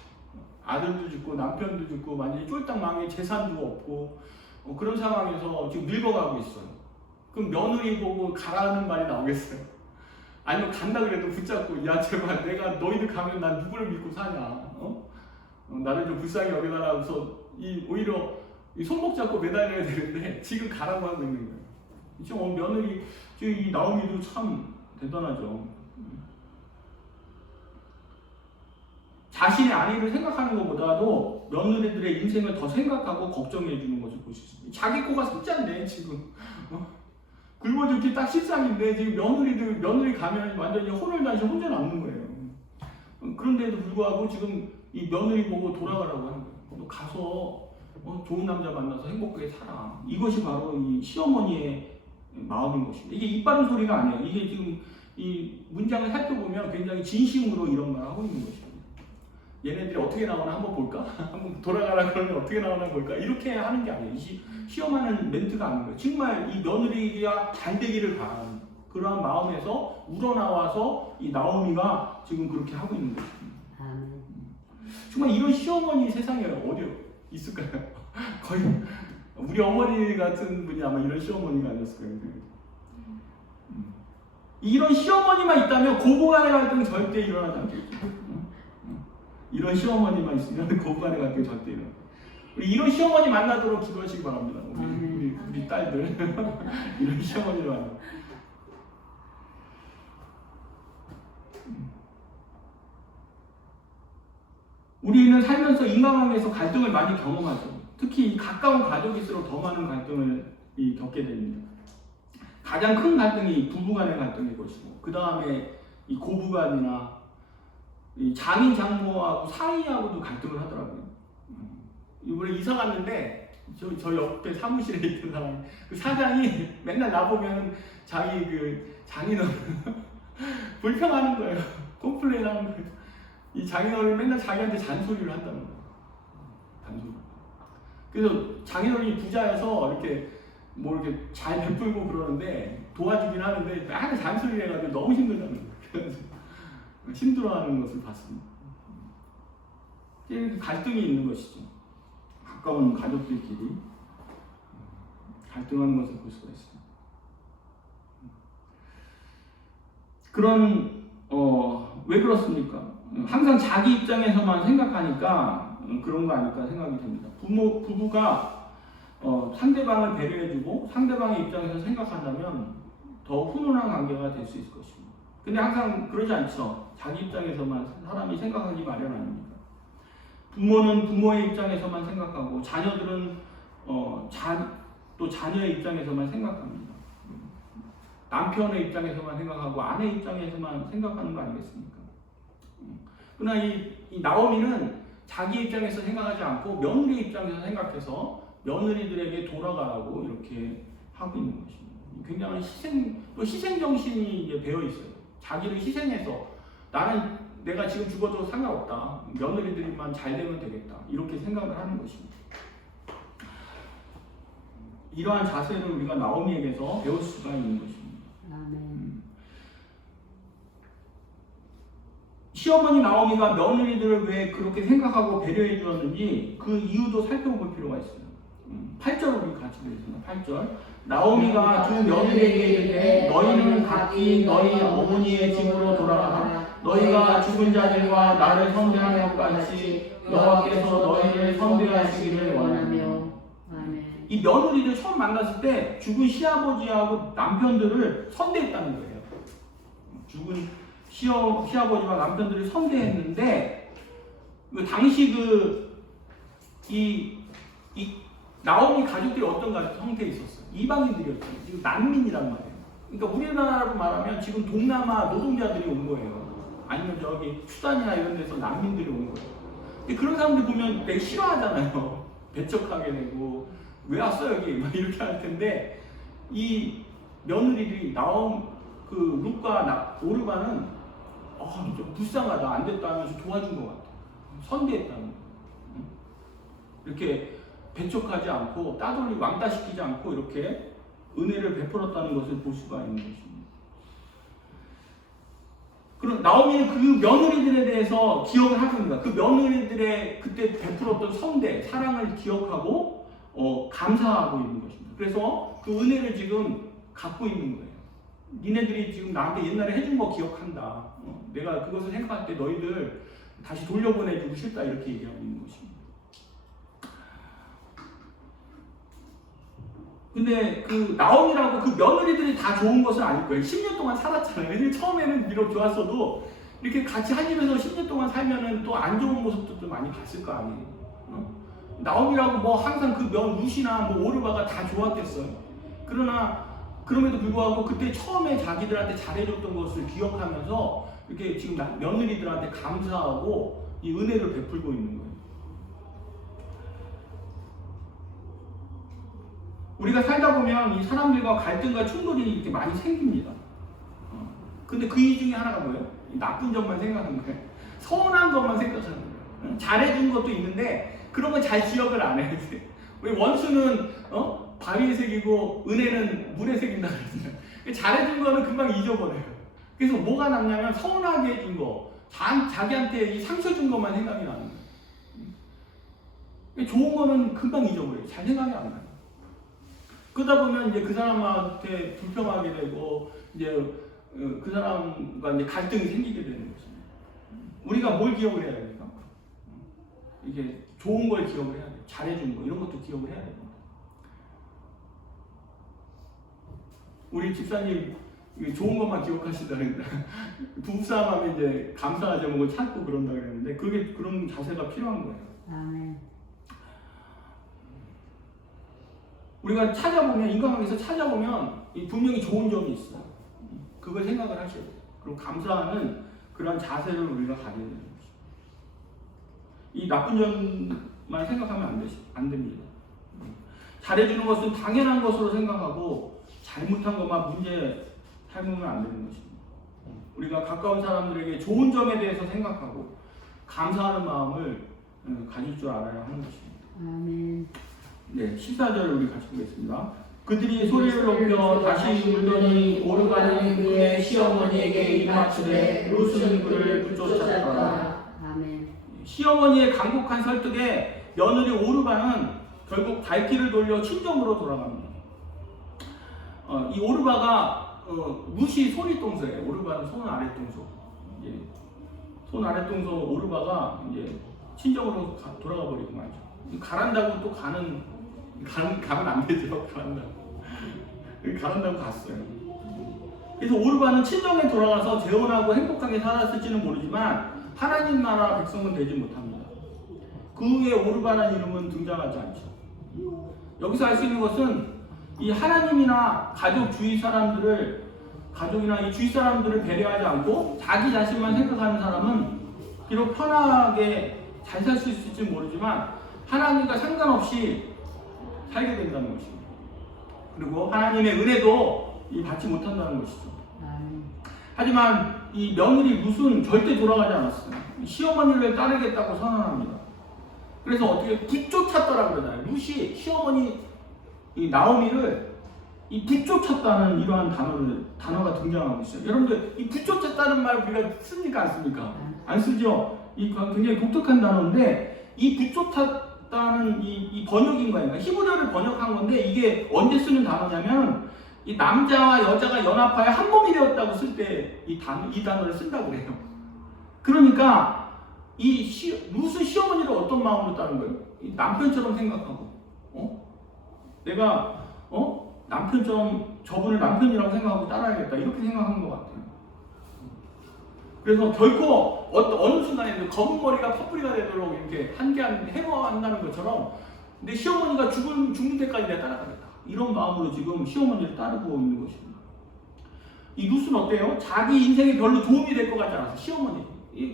아들도 죽고 남편도 죽고 만약에 쫄딱 망해 재산도 없고 그런 상황에서 지금 늙어가고 있어요. 그럼 며느리 보고 가라는 말이 나오겠어요? 아니면 간다 그래도 붙잡고 야 제발 내가 너희들 가면 난 누구를 믿고 사냐? 나를 좀 불쌍히 여겨달라고서 오히려 손목 잡고 매달려야 되는데 지금 가라고 하고 있는 거예요. 지금 며느리 지금 이 나오미도 참 대단하죠. 자신의 아내를 생각하는 것보다도 며느리들의 인생을 더 생각하고 걱정해 주는 것을 볼 수 있습니다. 자기 코가 석자인데 지금 굶어 죽기 딱 실상인데 지금 며느리 가면 완전히 혼을 다시 혼자 남는 거예요. 그런데도 불구하고 지금 이 며느리 보고 돌아가라고 하는 거예요. 너 가서 좋은 남자 만나서 행복하게 살아. 이것이 바로 이 시어머니의 마음인 것입니다. 이게 입 바른 소리가 아니에요. 이게 지금 이 문장을 살펴보면 굉장히 진심으로 이런 말을 하고 있는 것입니다. 얘네들이 어떻게 나오나 한번 볼까? 한번 돌아가라 그러면 어떻게 나오나 볼까? 이렇게 하는 게 아니에요. 시험하는 멘트가 아닌 거예요. 정말 이 며느리가 잘 되기를 바라는 그러한 마음에서 우러나와서 이 나오미가 지금 그렇게 하고 있는 것입니다. 정말 이런 시어머니 세상에 어디 있을까요? 거의 우리 어머니 같은 분이 아마 이런 시어머니가 아니었을 거예요. 이런 시어머니만 있다면 고부간의 갈등 절대 일어나지 않겠죠. 이런 시어머니만 있으면 고부간의 갈등 절대 일어나. 우리 이런 시어머니 만나도록 기도하시기 바랍니다. 우리 딸들 이런 시어머니를 만나. 우리는 살면서 인간관계에서 갈등을 많이 경험하죠. 특히 가까운 가족일수록 더 많은 갈등을 겪게 됩니다. 가장 큰 갈등이 부부간의 갈등일 것이고, 그 다음에 이 고부간이나 이 장인 장모하고 사위하고도 갈등을 하더라고요. 이번에 이사 갔는데 저 옆에 사무실에 있던 사람이, 그 사장이 맨날 나보면 자기 그 장인어른 불평하는 거예요. 콤플레인하는 거예요. 이 장인어른이 맨날 자기한테 잔소리를 한다는 거예요. 잔소리. 그래서 장인어른이 부자여서 이렇게 뭐 이렇게 잘 베풀고 그러는데 도와주긴 하는데 맨날 잔소리를 해가지고 너무 힘들다는 거예요. 그래서 힘들어하는 것을 봤습니다. 갈등이 있는 것이죠. 가까운 가족들끼리 갈등하는 것을 볼 수가 있습니다. 왜 그렇습니까? 항상 자기 입장에서만 생각하니까 그런 거 아닐까 생각이 됩니다. 부부가 상대방을 배려해주고 상대방의 입장에서 생각한다면 더 훈훈한 관계가 될 수 있을 것입니다. 근데 항상 그러지 않죠. 자기 입장에서만 사람이 생각하기 마련 아닙니까? 부모는 부모의 입장에서만 생각하고 자녀들은 또 자녀의 입장에서만 생각합니다. 남편의 입장에서만 생각하고 아내 입장에서만 생각하는 거 아니겠습니까? 그러나 이 나오미는 자기 입장에서 생각하지 않고 며느리 입장에서 생각해서 며느리들에게 돌아가라고 이렇게 하고 있는 것입니다. 굉장히 희생 정신이 이제 배어 있어요. 자기를 희생해서 내가 지금 죽어도 상관없다. 며느리들만 잘 되면 되겠다. 이렇게 생각을 하는 것입니다. 이러한 자세를 우리가 나오미에게서 배울 수가 있는 것입니다. 아멘. 시어머니 나오미가 며느리들을 왜 그렇게 생각하고 배려해 주었는지 그 이유도 살펴볼 필요가 있어요. 8절 우리 같이 읽겠습니다. 8절. 나오미가 두 며느리에게 이르되 너희는 각기 너희 어머니의 집으로 돌아가라. 너희가 죽은 자들과 나를 선대하는 것 같이 여호와께서 너희를 선대하시기를 원하며. 이 며느리를 처음 만났을 때 죽은 시아버지하고 남편들을 선대했다는 거예요. 죽은 시아버지와 남편들을 선대했는데 당시 이 나오미 가족들이 어떤 형태에 있었어요? 이방인들이었죠. 지금 난민이란 말이에요. 그러니까 우리나라로 말하면 지금 동남아 노동자들이 온 거예요. 아니면 저기 수단이나 이런 데서 난민들이 온 거예요. 근데 그런 사람들 보면 되게 싫어하잖아요. 배척하게 되고 왜 왔어 여기? 막 이렇게 할 텐데 이 며느리들이 룻과 오르바는 좀 불쌍하다 안 됐다 하면서 도와준 것 같아요. 선대했다는 거예요. 이렇게 배척하지 않고 따돌리고 왕따시키지 않고 이렇게 은혜를 베풀었다는 것을 볼 수가 있는 것입니다. 그럼 나오미는 그 며느리들에 대해서 기억을 하고 있는 거야. 그 며느리들의 그때 베풀었던 선대, 사랑을 기억하고 감사하고 있는 것입니다. 그래서 그 은혜를 지금 갖고 있는 거예요. 니네들이 지금 나한테 옛날에 해준 거 기억한다. 내가 그것을 생각할 때 너희들 다시 돌려보내주고 싶다 이렇게 얘기하고 있는 것입니다. 근데 그 나오미라고 그 며느리들이 다 좋은 것은 아닐 거예요. 10년 동안 살았잖아요. 근데 처음에는 비록 좋았어도 이렇게 같이 한 집에서 10년 동안 살면은 또 안 좋은 모습도 좀 많이 봤을 거 아니에요. 나오미라고 뭐 항상 그 룻이나 뭐 오르바가 다 좋았겠어요. 그럼에도 불구하고 그때 처음에 자기들한테 잘해줬던 것을 기억하면서 이렇게 지금 며느리들한테 감사하고 이 은혜를 베풀고 있는 거예요. 우리가 살다 보면 이 사람들과 갈등과 충돌이 이렇게 많이 생깁니다. 근데 그 이유 중에 하나가 뭐예요? 나쁜 점만 생각하는 거예요. 서운한 것만 생각하는 거예요. 잘해준 것도 있는데 그런 건 잘 기억을 안 해요. 왜 원수는 바위에 새기고 은혜는 물에 새긴다 그러잖아요. 잘해준 거는 금방 잊어버려요. 그래서 뭐가 남냐면 서운하게 해준 거, 자기한테 이 상처 준 것만 생각이 나는 거예요. 좋은 거는 금방 잊어버려요. 잘 생각이 안 나요. 그러다 보면 이제 그 사람한테 불평하게 되고 이제 그 사람과 이제 갈등이 생기게 되는 것입니다. 우리가 뭘 기억을 해야 됩니까? 이게 좋은 걸 기억을 해야 돼요. 잘해준 거 이런 것도 기억을 해야 됩니다. 우리 집사님 좋은 것만 기억하시다 그랬는데 부부싸움하면 이제 감사하지 뭐 참고 그런다 그랬는데 그런 자세가 필요한 거예요. 아멘. 우리가 찾아보면, 인간관계에서 찾아보면 분명히 좋은 점이 있어요. 그걸 생각을 하셔야 돼요. 그리고 감사하는 그런 자세를 우리가 가져야 되는 거죠. 이 나쁜 점만 생각하면 안 됩니다. 잘해주는 것은 당연한 것으로 생각하고 잘못한 것만 문제 삼으면 안 되는 것입니다. 우리가 가까운 사람들에게 좋은 점에 대해서 생각하고 감사하는 마음을 가질 줄 알아야 하는 것입니다. 아멘. 네, 14절을 우리 같이 보겠습니다. 그들이 소리를 높여 다시 울더니 오르가는 그의 시어머니에게 입맞추되 룻은 그를 붙쫓았더라. 아멘. 시어머니의 강곡한 설득에 며느리 오르가는 결국 발길을 돌려 친정으로 돌아갑니다. 이 오르바가 룻이 손윗동서예요. 오르바는 손 아랫동서. 손 아랫동서 오르바가 이제 친정으로 돌아가 버리고 말이죠. 가란다고 또 가면 안 되죠. 가란다고 갔어요. 그래서 오르바는 친정에 돌아가서 재혼하고 행복하게 살았을지는 모르지만 하나님 나라 백성은 되지 못합니다. 그 후에 오르바라는 이름은 등장하지 않죠. 여기서 알 수 있는 것은 이 하나님이나 가족 주위 사람들을, 가족이나 이 주위 사람들을 배려하지 않고 자기 자신만 생각하는 사람은 비록 편하게 잘 살 수 있을지 모르지만 하나님과 상관없이 살게 된다는 것입니다. 그리고 하나님의 은혜도 받지 못한다는 것이죠. 하지만 이 며느리 룻은 절대 돌아가지 않았어요. 시어머니를 따르겠다고 선언합니다. 그래서 어떻게 붙쫓았다라고 그러잖아요. 룻이 시어머니 이 나오미를 붙쫓았다는 이러한 단어가 등장하고 있어요. 여러분들 이 붙쫓았다는 말 우리가 씁니까 안 씁니까? 안 쓰죠. 이 굉장히 독특한 단어인데 이 붙쫓았다는 이 번역인가요? 히브리어를 번역한 건데 이게 언제 쓰는 단어냐면 이 남자와 여자가 연합하여 한 몸이 되었다고 쓸 때 이 단어를 쓴다고 그래요. 그러니까 룻은 시어머니를 어떤 마음으로 따른 거예요? 남편처럼 생각하고, 내가 남편처럼 저분을 남편이라고 생각하고 따라야겠다 이렇게 생각한 것 같아요. 그래서 결코 어느 순간에 검은 머리가 퍼플이가 되도록 이렇게 해머한다는 것처럼 근데 시어머니가 죽는 데까지 내가 따라가겠다 이런 마음으로 지금 시어머니를 따르고 있는 것입니다. 이 룻은 어때요? 자기 인생에 별로 도움이 될 것 같지 않아서 시어머니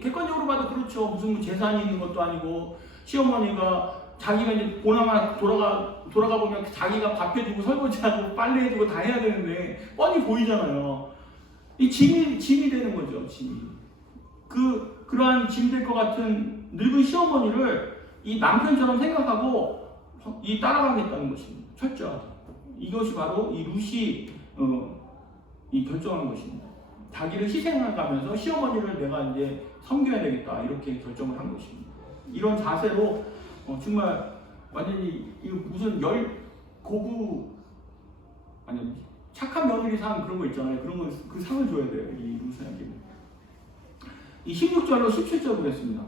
객관적으로 봐도 그렇죠. 무슨 재산이 있는 것도 아니고 시어머니가 자기가 이제 보나마 돌아가 보면 자기가 밥 해주고 설거지하고 빨래해주고 다 해야 되는데 뻔히 보이잖아요. 이 짐이 되는 거죠. 짐이. 그러한 짐 될 것 같은 늙은 시어머니를 이 남편처럼 생각하고 따라가겠다는 것입니다. 철저하게. 이것이 바로 이 룻이 결정한 것입니다. 자기를 희생해가면서 시어머니를 내가 이제 섬겨야 되겠다 이렇게 결정을 한 것입니다. 이런 자세로 정말 완전히 무슨 착한 며느리 상 그런 거 있잖아요. 그 상을 줘야 돼요. 이 룻에게. 이 16절로 17절 보겠습니다.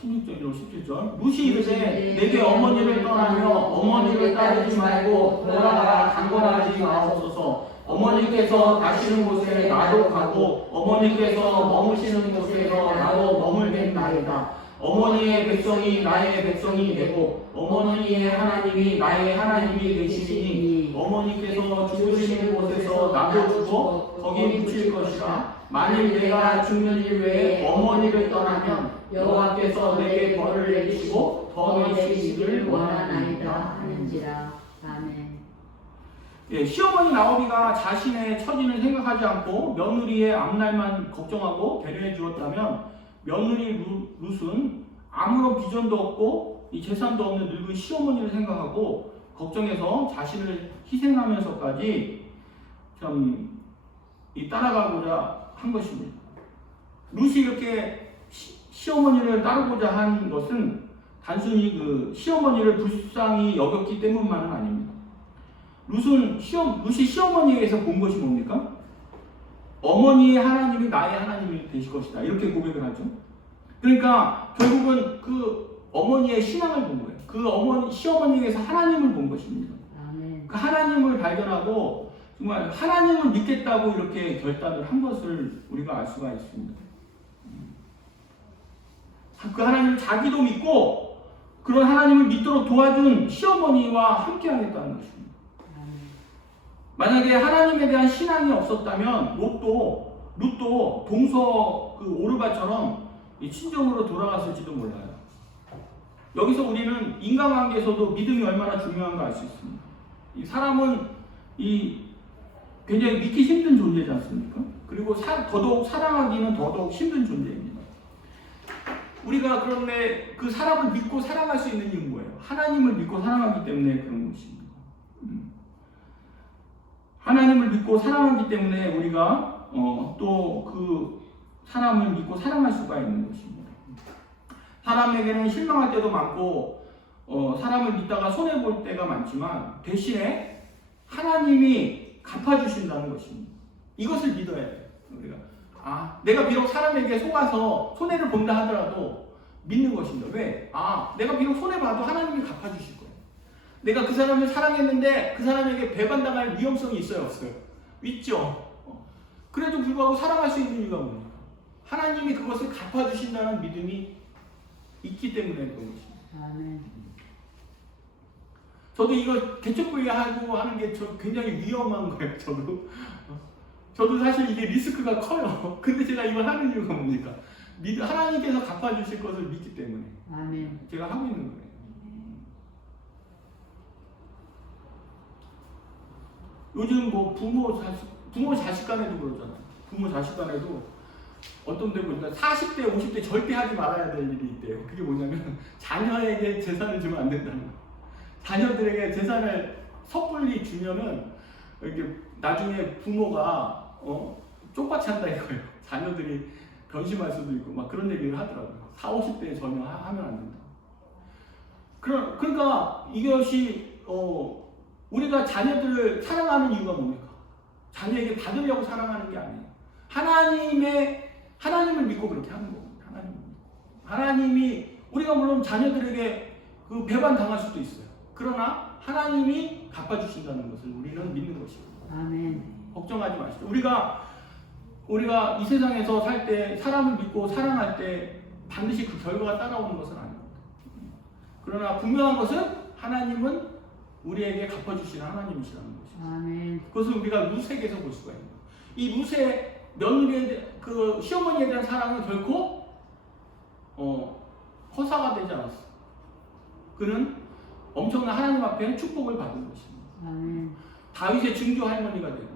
16절로 17절. 룻이 이르되 내게 어머니를 떠나며 어머니를 따르지 말고 돌아가라 강권하지 마옵소서. 어머니께서 가시는 곳에 나도 가고 어머니께서 머무시는 곳에서 나도 머물겠나이다. 어머니의 백성이 나의 백성이 되고 어머니의 하나님이 나의 하나님이 되시리니 어머니께서 죽으시는 곳에서 나도 죽어 거기 묻힐 것이라. 만일 내가 죽는 일 외에 어머니를 떠나면 여호와께서 내게 벌을 내리시고 더 내리시기를 원하나이다 하는지라. 아멘. 시어머니 나오미가 자신의 처지는 생각하지 않고 며느리의 앞날만 걱정하고 배려해 주었다면 며느리 룻은 아무런 비전도 없고 이 재산도 없는 늙은 시어머니를 생각하고 걱정해서 자신을 희생하면서까지 참 따라가고자 한 것입니다. 룻이 이렇게 시어머니를 따르고자 한 것은 단순히 시어머니를 불쌍히 여겼기 때문만은 아닙니다. 룻이 시어머니에게서 본 것이 뭡니까? 어머니의 하나님이 나의 하나님이 되실 것이다. 이렇게 고백을 하죠. 그러니까 결국은 그 어머니의 신앙을 본 거예요. 시어머니에게서 하나님을 본 것입니다. 아멘. 그 하나님을 발견하고 정말 하나님을 믿겠다고 이렇게 결단을 한 것을 우리가 알 수가 있습니다. 그 하나님을 자기도 믿고 그런 하나님을 믿도록 도와준 시어머니와 함께 하겠다는 것입니다. 만약에 하나님에 대한 신앙이 없었다면 룻도 동서 그 오르바처럼 이 친정으로 돌아갔을지도 몰라요. 여기서 우리는 인간관계에서도 믿음이 얼마나 중요한가 알 수 있습니다. 이 사람은 굉장히 믿기 힘든 존재지 않습니까? 그리고 더더욱 사랑하기는 더더욱 힘든 존재입니다. 우리가 그런데 그 사람을 믿고 사랑할 수 있는 이유는 뭐예요? 하나님을 믿고 사랑하기 때문에 그런 것입니다. 하나님을 믿고 사랑하기 때문에 우리가 또 그 사람을 믿고 사랑할 수가 있는 것입니다. 사람에게는 실망할 때도 많고 사람을 믿다가 손해볼 때가 많지만 대신에 하나님이 갚아주신다는 것입니다. 이것을 믿어야 돼요. 우리가 내가 비록 사람에게 속아서 손해를 본다 하더라도 믿는 것입니다. 왜? 내가 비록 손해봐도 하나님이 갚아주실 거예요. 내가 그 사람을 사랑했는데 그 사람에게 배반당할 위험성이 있어요, 없어요? 있죠. 그래도 불구하고 사랑할 수 있는 이유가 뭡니까? 하나님이 그것을 갚아주신다는 믿음이 있기 때문에 그런 것입니다. 아멘. 저도 이거 개척부회하고 하는 게 굉장히 위험한 거예요. 저도 사실 이게 리스크가 커요. 근데 제가 이걸 하는 이유가 뭡니까? 하나님께서 갚아주실 것을 믿기 때문에 아멘. 제가 하고 있는 거예요. 요즘 뭐 부모 자식 간에도 그러잖아요. 부모 자식 간에도 어떤 데 보니까 40대, 50대 절대 하지 말아야 될 일이 있대요. 그게 뭐냐면 자녀에게 재산을 주면 안 된다는 거예요. 자녀들에게 재산을 섣불리 주면은 이렇게 나중에 부모가 쪽같이 한다 이거예요. 자녀들이 변심할 수도 있고 막 그런 얘기를 하더라고요. 40, 50대에 전혀 하면 안 된다. 그러니까 이것이 우리가 자녀들을 사랑하는 이유가 뭡니까? 자녀에게 받으려고 사랑하는 게 아니에요. 하나님을 믿고 그렇게 하는 겁니다. 하나님이 우리가 물론 자녀들에게 그 배반 당할 수도 있어요. 그러나 하나님이 갚아주신다는 것을 우리는 믿는 것입니다. 아멘. 걱정하지 마시죠. 우리가 이 세상에서 살 때 사람을 믿고 사랑할 때 반드시 그 결과가 따라오는 것은 아닙니다. 그러나 분명한 것은 하나님은 우리에게 갚아주시는 하나님이시라는 것입니다. 아멘. 그것을 우리가 룻에게서 볼 수가 있는 거예요. 이 룻의 며느리에 그 시어머니에 대한 사랑은 결코 허사가 되지 않았어요. 그는 엄청난 하나님 앞에 축복을 받은 것입니다. 아멘. 다윗의 증조 할머니가 되고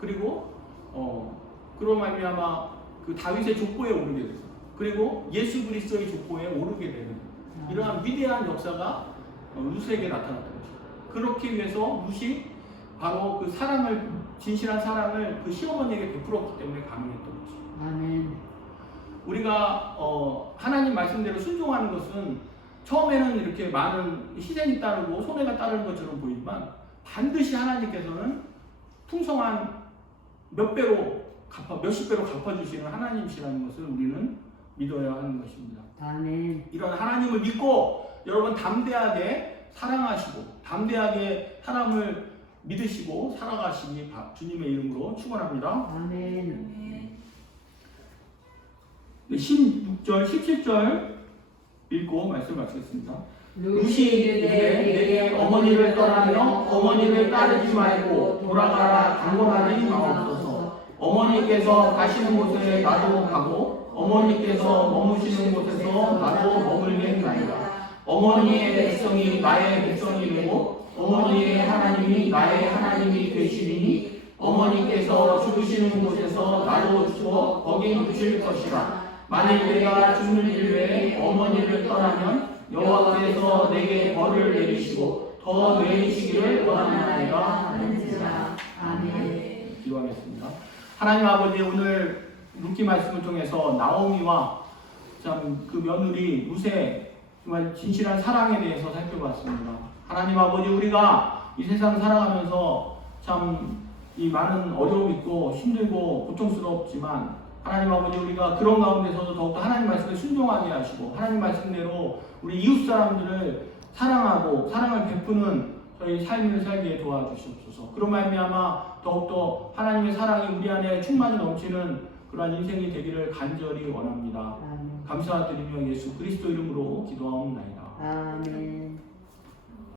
그리고 그로 말미암아 그 다윗의 족보에 오르게 되고 그리고 예수 그리스도의 족보에 오르게 되는 이러한 위대한 역사가 룻에게 나타났던 것입니다. 그렇게 위해서 룻이 바로 그 진실한 사랑을 그 시어머니에게 베풀었기 때문에 가능했던 것입니다. 아멘. 우리가 하나님 말씀대로 순종하는 것은 처음에는 이렇게 많은 희생이 따르고 손해가 따르는 것처럼 보이지만 반드시 하나님께서는 풍성한 몇십 배로 갚아주시는 하나님이시라는 것을 우리는 믿어야 하는 것입니다. 아멘. 이런 하나님을 믿고 여러분 담대하게 사랑하시고 담대하게 사람을 믿으시고 살아가시기 주님의 이름으로 축원합니다. 아멘. 16절, 17절 읽고 말씀 마치겠습니다. 룻이 이르되 내게 어머니를 떠나며 어머니를 따르지 말고 돌아가라 강권하지 마옵소서. 어머니께서 가시는 곳에 나도 가고 어머니께서 머무시는 곳에서 나도 머물겠나이다. 어머니의 백성이 나의 백성이 되고 어머니의 하나님이 나의 하나님이 되시리니 어머니께서 죽으시는 곳에서 나도 죽어 거기 묻힐 것이라. 만일 내가 죽는 일 외에 어머니를 떠나면 여호와께서 내게 벌을 내리시고 더 내리시기를 원하나이다. 아멘. 기도하겠습니다. 하나님 아버지, 오늘 룻기 말씀을 통해서 나오미와 참 그 며느리 룻의 정말 진실한 사랑에 대해서 살펴봤습니다. 하나님 아버지, 우리가 이 세상 살아가면서 참 이 많은 어려움이 있고 힘들고 고통스럽지만 하나님 아버지, 우리가 그런 가운데서도 더욱더 하나님 말씀에 순종하게 하시고 하나님 말씀대로 우리 이웃 사람들을 사랑하고 사랑을 베푸는 저희 삶을 살게 도와주시옵소서. 그런 말미암아 더욱더 하나님의 사랑이 우리 안에 충만히 넘치는 그러한 인생이 되기를 간절히 원합니다. 아멘. 감사드리며 예수 그리스도 이름으로 기도하옵나이다. 아멘.